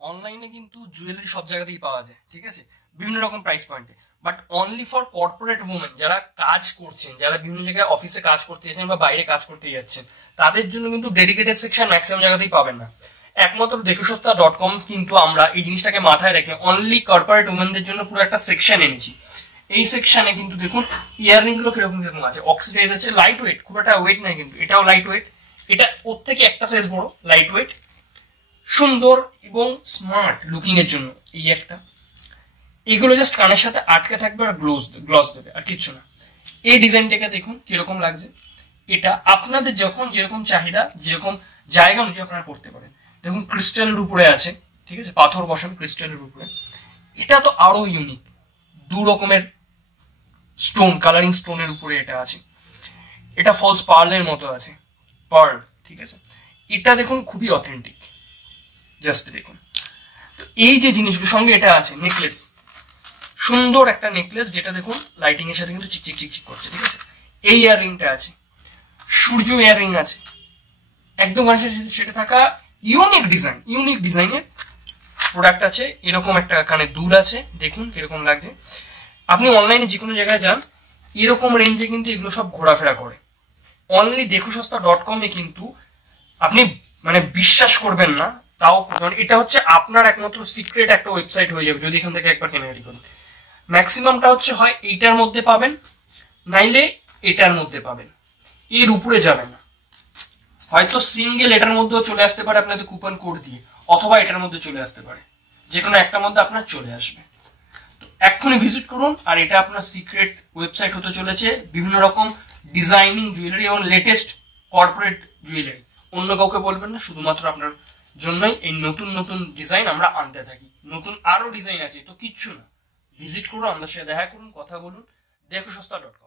অনলাইনে কিন্তু জুয়েলারি সব জায়গাতেই পাওয়া যায়, ঠিক আছে, বিভিন্ন রকম প্রাইস পয়েন্টে। But only for corporate women, যারা কাজ করছেন, যারা বিভিন্ন জায়গায় অফিসে কাজ করতে যাচ্ছেন বা বাইরে কাজ করতে যাচ্ছেন, তাদের জন্য কিন্তু ডেডিকেটেড সেকশন ম্যাক্সিমাম জায়গাতেই পাবেন না। একমাত্র দেখুসস্তা.com কিন্তু আমরা এই জিনিসটাকে মাথায় রেখে অনলি কর্পোরেট উমেনদের জন্য পুরো একটা সেকশন এনেছি। এই সেকশনে কিন্তু দেখুন ইয়াররিং গুলো কিরকম কিরকম আছে, অক্সিডাইজ আছে, লাইট ওয়েট, খুব একটা ওয়েট নাই কিন্তু, এটাও লাইট ওয়েট, এটা ওর থেকে একটা সাইজ বড়, লাইট ওয়েট, সুন্দর এবং স্মার্ট লুকিং এর জন্য এই একটা। এগুলো জাস্ট কানের সাথে আটকে থাকবে আর গ্লস দেবে, আর কিছু না। এই ডিজাইনটাকে দেখুন কিরকম লাগছে। এটা আপনাদের যখন যেরকম চাহিদা, যেরকম জায়গা অনুযায়ী আপনারা পড়তে পারেন। দেখুন ক্রিস্টালের উপরে আছে, ঠিক আছে, পাথর বসানো ক্রিস্টালের উপরে। এটা তো আরো ইউনিক, দু রকমের স্টোন, কালারিং স্টোনের উপরে এটা আছে। এটা ফলস পার্লের মতো আছে, পার্ল, ঠিক আছে। এটা দেখুন খুবই অথেন্টিক, জাস্ট দেখুন। তো এই যে জিনিসগুলোর সঙ্গে এটা আছে নেকলেস, সুন্দর একটা নেকলেস, যেটা দেখুন লাইটিং এর সাথে কিন্তু চিকচিক চিকচিক করছে, ঠিক আছে। এই ইয়াররিংটা আছে, সূর্য ইয়াররিং আছে, একদম সেটা থাকা ইউনিক ডিজাইনের প্রোডাক্ট আছে। এরকম একটা কানে দুল আছে, দেখুন কিরকম লাগছে। আপনি অনলাইনে যে কোনো জায়গায় যান, এরকম রেঞ্জে কিন্তু এগুলো সব ঘোরাফেরা করে। অনলি দেখুসস্তা.com এ কিন্তু আপনি মানে বিশ্বাস করবেন না, তাও এটা হচ্ছে আপনার একমাত্র সিক্রেট একটা ওয়েবসাইট হয়ে যাবে যদি এখান থেকে একবার কেনাকাটি করেন। ম্যাক্সিমামটা হচ্ছে হয় এইটার মধ্যে পাবেন, নাইলে এটার মধ্যে পাবেন, এর উপরে যাবে না। হয়তো সিঙ্গেল এটার মধ্যেও চলে আসতে পারে আপনাদের কুপন কোড দিয়ে, অথবা এটার মধ্যে চলে আসতে পারে, যে কোনো একটার মধ্যে আপনার চলে আসবে। তো এক্ষুনি ভিজিট করুন, আর এটা আপনার সিক্রেট ওয়েবসাইট হতে চলেছে বিভিন্ন রকম ডিজাইনিং জুয়েলারি এবং লেটেস্ট কর্পোরেট জুয়েলারি। অন্য কাউকে বলবেন না, শুধুমাত্র আপনার জন্যই এই নতুন নতুন ডিজাইন আমরা আনতে থাকি। নতুন আরো ডিজাইন আছে, তো কিচ্ছু না, ভিজিট করুন, আমাদের সাথে দেখা করুন, কথা বলুন। দেখুসস্তা.com।